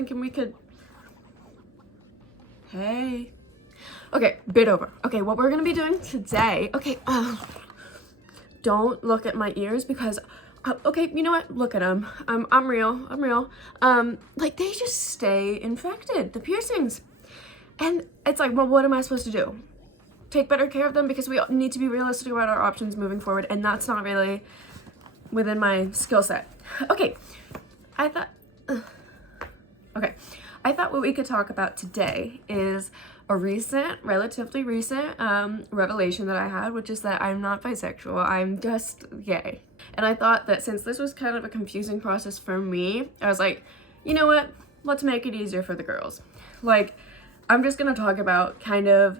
thinking we could... Hey. Okay, bit over. Okay, what we're gonna be doing today... Okay, don't look at my ears because... okay, you know what? Look at them. I'm real. I'm real. Like, they just stay infected, the piercings. And it's like, well, what am I supposed to do? Take better care of them? Because we need to be realistic about our options moving forward, and that's not really within my skill set. Okay, I thought what we could talk about today is a relatively recent revelation that I had, which is that I'm not bisexual, I'm just gay. And I thought that since this was kind of a confusing process for me, I was like, you know what, let's make it easier for the girls. Like, I'm just gonna talk about kind of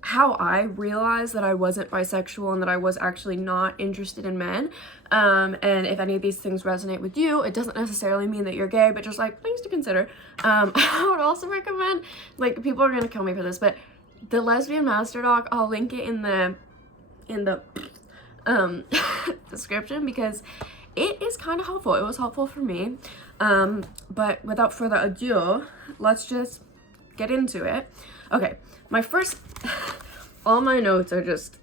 how I realized that I wasn't bisexual and that I was actually not interested in men. And if any of these things resonate with you, it doesn't necessarily mean that you're gay, but just like things to consider. I would also recommend, like, people are gonna kill me for this, but the Lesbian Master Doc, I'll link it in the description because it is kind of helpful. It was helpful for me. But without further ado, let's just get into it. Okay, my first, all my notes are just,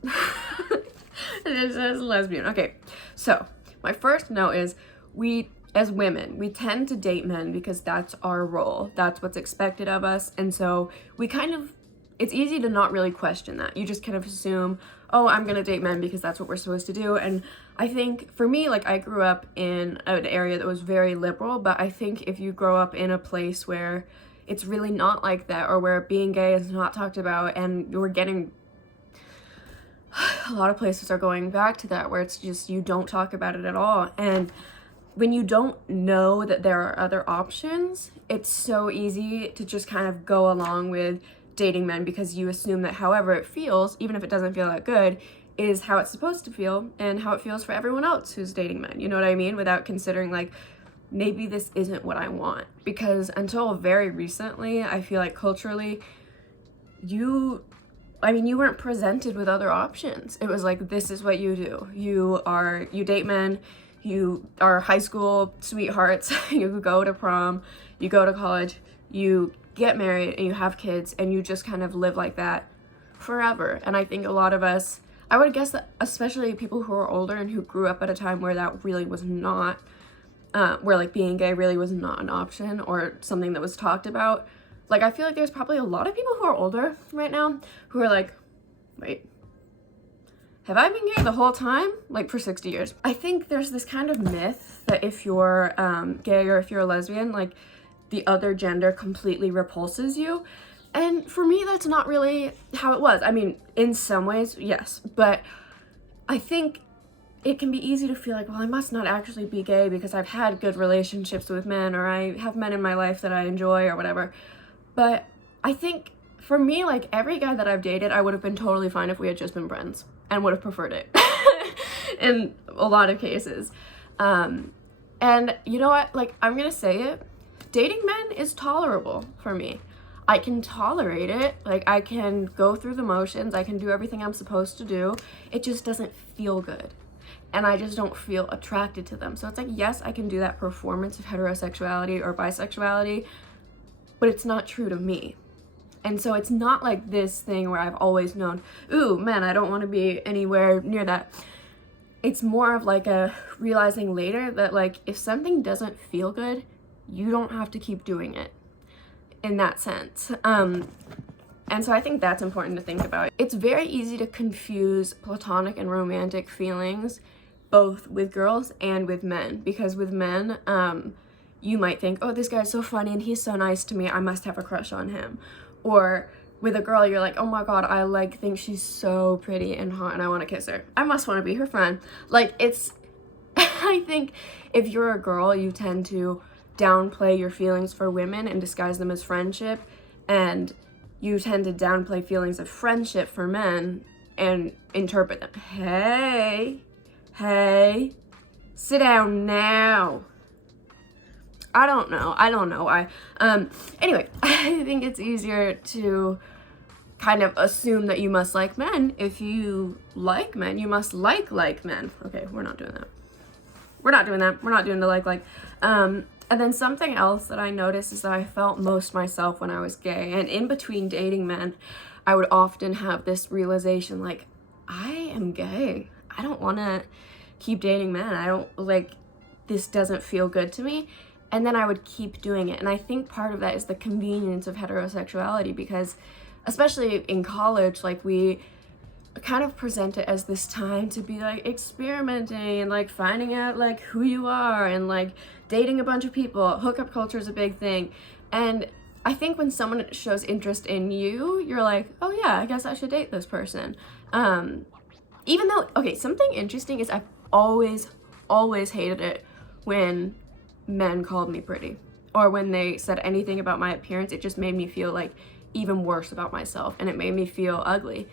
it says lesbian. Okay, so my first note is we, as women, we tend to date men because that's our role. That's what's expected of us. And so we kind of, it's easy to not really question that. You just kind of assume, oh, I'm gonna date men because that's what we're supposed to do. And I think for me, like, I grew up in an area that was very liberal, but I think if you grow up in a place where it's really not like that, or where being gay is not talked about, and you're getting, a lot of places are going back to that, where it's just, you don't talk about it at all. And when you don't know that there are other options, it's so easy to just kind of go along with dating men because you assume that however it feels, even if it doesn't feel that good, is how it's supposed to feel and how it feels for everyone else who's dating men. You know what I mean? Without considering, like, maybe this isn't what I want. Because until very recently, I feel like culturally, you weren't presented with other options. It was like, this is what you do. You date men, you are high school sweethearts, you go to prom, you go to college, you get married, and you have kids, and you just kind of live like that forever. And I think a lot of us, I would guess that especially people who are older and who grew up at a time where that really was not, where like being gay really was not an option or something that was talked about. Like, I feel like there's probably a lot of people who are older right now who are like, wait, have I been gay the whole time? Like, for 60 years. I think there's this kind of myth that if you're gay or if you're a lesbian, like, the other gender completely repulses you. And for me, that's not really how it was. I mean, in some ways, yes. But I think it can be easy to feel like, well, I must not actually be gay because I've had good relationships with men, or I have men in my life that I enjoy or whatever. But I think for me, like, every guy that I've dated, I would have been totally fine if we had just been friends and would have preferred it in a lot of cases. And you know what? Like, I'm gonna say it. Dating men is tolerable for me. I can tolerate it. Like, I can go through the motions. I can do everything I'm supposed to do. It just doesn't feel good. And I just don't feel attracted to them. So it's like, yes, I can do that performance of heterosexuality or bisexuality, but it's not true to me. And so it's not like this thing where I've always known, ooh, man, I don't want to be anywhere near that. It's more of like a realizing later that, like, if something doesn't feel good, you don't have to keep doing it in that sense. And so I think that's important to think about. It's very easy to confuse platonic and romantic feelings both with girls and with men, because with men, you might think, oh, this guy's so funny and he's so nice to me, I must have a crush on him. Or with a girl, you're like, oh my god, I like think she's so pretty and hot and I want to kiss her. I must want to be her friend. Like, it's, I think if you're a girl, you tend to downplay your feelings for women and disguise them as friendship, and you tend to downplay feelings of friendship for men and interpret them. Hey, sit down now. I don't know why. Anyway, I think it's easier to kind of assume that you must like men. If you like men, you must like men. Okay, we're not doing that. We're not doing the like. And then something else that I noticed is that I felt most myself when I was gay. And in between dating men, I would often have this realization, like, I am gay. I don't want to keep dating men. I don't, like, this doesn't feel good to me. And then I would keep doing it. And I think part of that is the convenience of heterosexuality, because especially in college, like, we kind of present it as this time to be like experimenting and like finding out like who you are and like dating a bunch of people. Hookup culture is a big thing. And I think when someone shows interest in you, you're like, oh yeah, I guess I should date this person. Even though, okay, something interesting is I've always hated it when men called me pretty, or when they said anything about my appearance. It just made me feel like even worse about myself, and it made me feel ugly.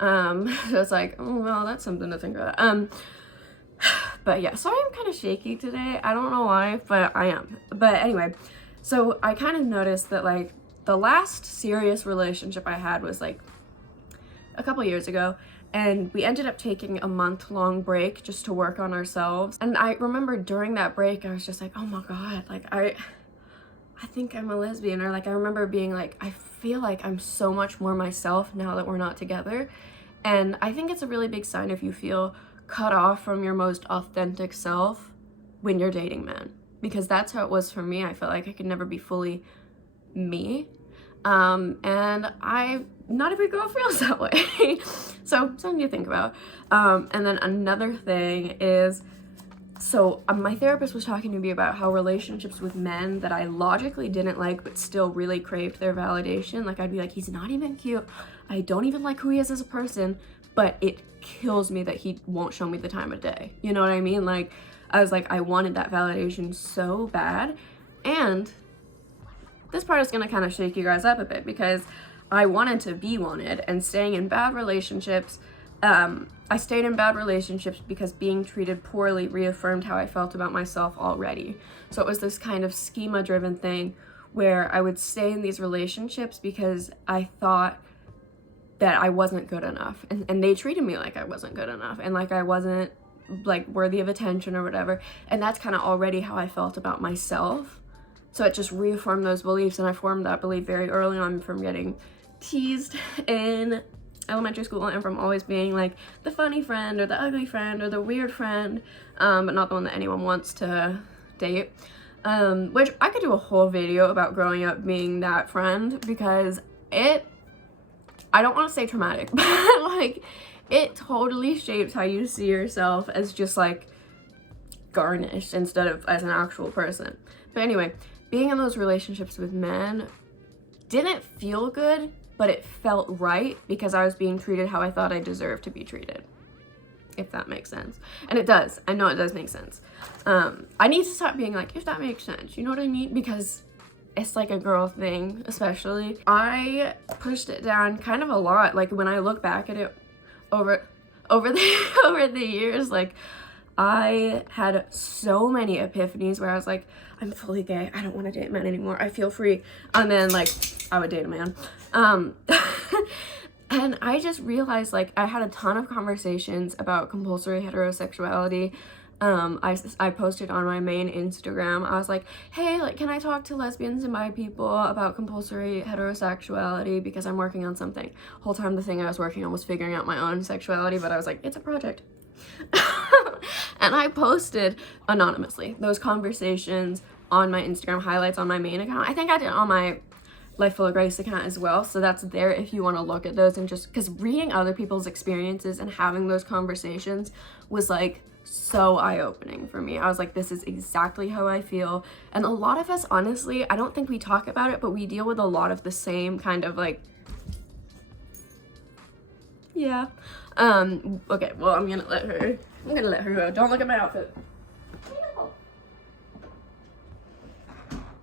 So it's like, oh well, that's something to think about. But yeah, sorry I'm kind of shaky today. I don't know why, but I am. But anyway, so I kind of noticed that like the last serious relationship I had was like a couple years ago, and we ended up taking a month-long break just to work on ourselves. And I remember during that break, I was just like, oh my God, like I think I'm a lesbian. Or like, I remember being like, I feel like I'm so much more myself now that we're not together. And I think it's a really big sign if you feel cut off from your most authentic self when you're dating men, because that's how it was for me. I felt like I could never be fully me. And not every girl feels that way. So something to think about. And then another thing is, so my therapist was talking to me about how relationships with men that I logically didn't like but still really craved their validation, like I'd be like, he's not even cute, I don't even like who he is as a person, but it kills me that he won't show me the time of day. You know what I mean? Like, I was like, I wanted that validation so bad. And this part is gonna kind of shake you guys up a bit, because I wanted to be wanted, and staying in bad relationships, I stayed in bad relationships because being treated poorly reaffirmed how I felt about myself already. So it was this kind of schema-driven thing where I would stay in these relationships because I thought that I wasn't good enough. And they treated me like I wasn't good enough, and like I wasn't like worthy of attention or whatever. And that's kind of already how I felt about myself. So it just reaffirmed those beliefs, and I formed that belief very early on from getting teased in elementary school, and from always being like the funny friend or the ugly friend or the weird friend, but not the one that anyone wants to date. Which I could do a whole video about growing up being that friend, because I don't want to say traumatic, but like it totally shapes how you see yourself as just like garnished instead of as an actual person. But anyway, being in those relationships with men didn't feel good, but it felt right because I was being treated how I thought I deserved to be treated, if that makes sense. And it does. I know it does make sense. I need to stop being like, if that makes sense, you know what I mean? Because it's like a girl thing, especially. I pushed it down kind of a lot. Like when I look back at it over the years, like I had so many epiphanies where I was like, I'm fully gay, I don't want to date men anymore, I feel free. And then like I would date a man. And I just realized like I had a ton of conversations about compulsory heterosexuality. I posted on my main Instagram. I was like, hey, like, can I talk to lesbians and bi people about compulsory heterosexuality, because I'm working on something. Whole time the thing I was working on was figuring out my own sexuality, but I was like, it's a project. And I posted anonymously those conversations on my Instagram highlights on my main account. I think I did it on my Life Full of Grace account as well, so that's there if you want to look at those. And just because reading other people's experiences and having those conversations was like so eye-opening for me. I was like, this is exactly how I feel. And a lot of us, honestly, I don't think we talk about it, but we deal with a lot of the same kind of like, yeah. Okay, well, I'm gonna let her go. Don't look at my outfit.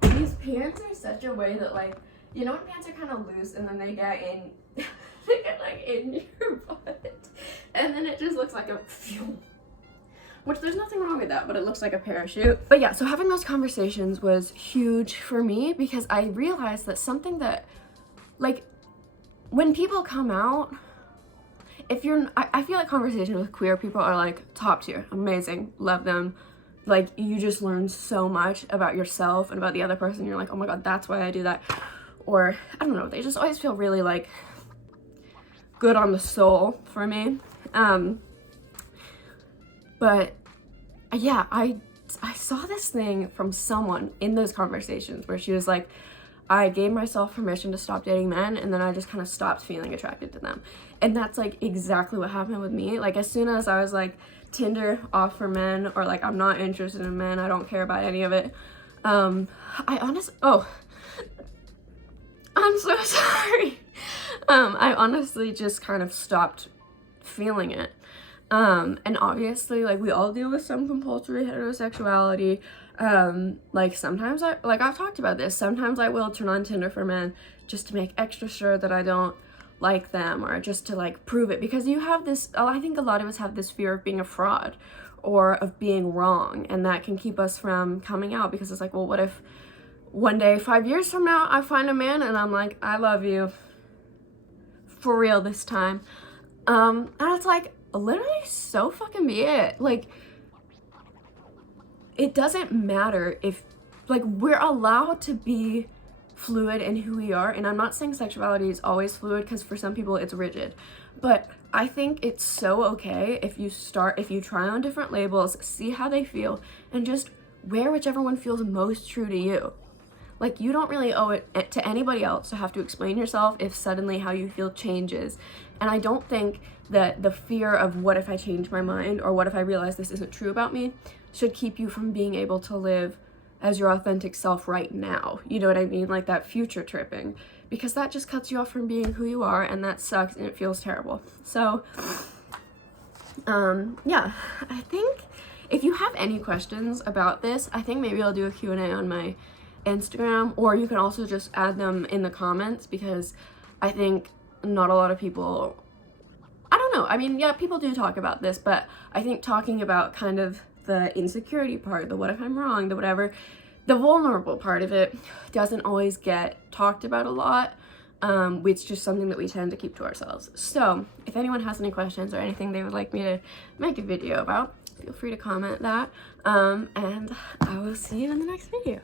These pants are such a way that, like, you know when pants are kind of loose and then they get in, they get like in your butt, and then it just looks like a phew. Which there's nothing wrong with that, but it looks like a parachute. But yeah, so having those conversations was huge for me, because I realized that something that, like, when people come out, I feel like conversations with queer people are like top tier, amazing, love them, like, you just learn so much about yourself and about the other person. You're like, oh my god, that's why I do that. Or, I don't know, they just always feel really, like, good on the soul for me. But, yeah, I saw this thing from someone in those conversations where she was like, I gave myself permission to stop dating men, and then I just kind of stopped feeling attracted to them. And that's, like, exactly what happened with me. Like, as soon as I was like, Tinder off for men, or like, I'm not interested in men, I don't care about any of it, I'm so sorry. I honestly just kind of stopped feeling it. And obviously, like, we all deal with some compulsory heterosexuality. Like, sometimes I've talked about this, sometimes I will turn on Tinder for men just to make extra sure that I don't like them, or just to, like, prove it, because you have this, I think a lot of us have this fear of being a fraud or of being wrong, and that can keep us from coming out, because it's like, well, what if one day, 5 years from now, I find a man and I'm like, I love you for real this time, and it's like, literally, so fucking be it. Like, it doesn't matter if, like, we're allowed to be fluid in who we are, and I'm not saying sexuality is always fluid, because for some people it's rigid, but I think it's so okay if you try on different labels, see how they feel, and just wear whichever one feels most true to you. Like, you don't really owe it to anybody else to have to explain yourself if suddenly how you feel changes. And I don't think that the fear of what if I change my mind, or what if I realize this isn't true about me, should keep you from being able to live as your authentic self right now. You know what I mean? Like, that future tripping, because that just cuts you off from being who you are, and that sucks, and it feels terrible. So, yeah, I think if you have any questions about this, I think maybe I'll do a Q&A on my Instagram, or you can also just add them in the comments, because I think not a lot of people, I don't know, I mean, yeah, people do talk about this, but I think talking about kind of the insecurity part, the what if I'm wrong, the whatever, the vulnerable part of it doesn't always get talked about a lot. It's just something that we tend to keep to ourselves. So if anyone has any questions or anything they would like me to make a video about, feel free to comment that, and I will see you in the next video.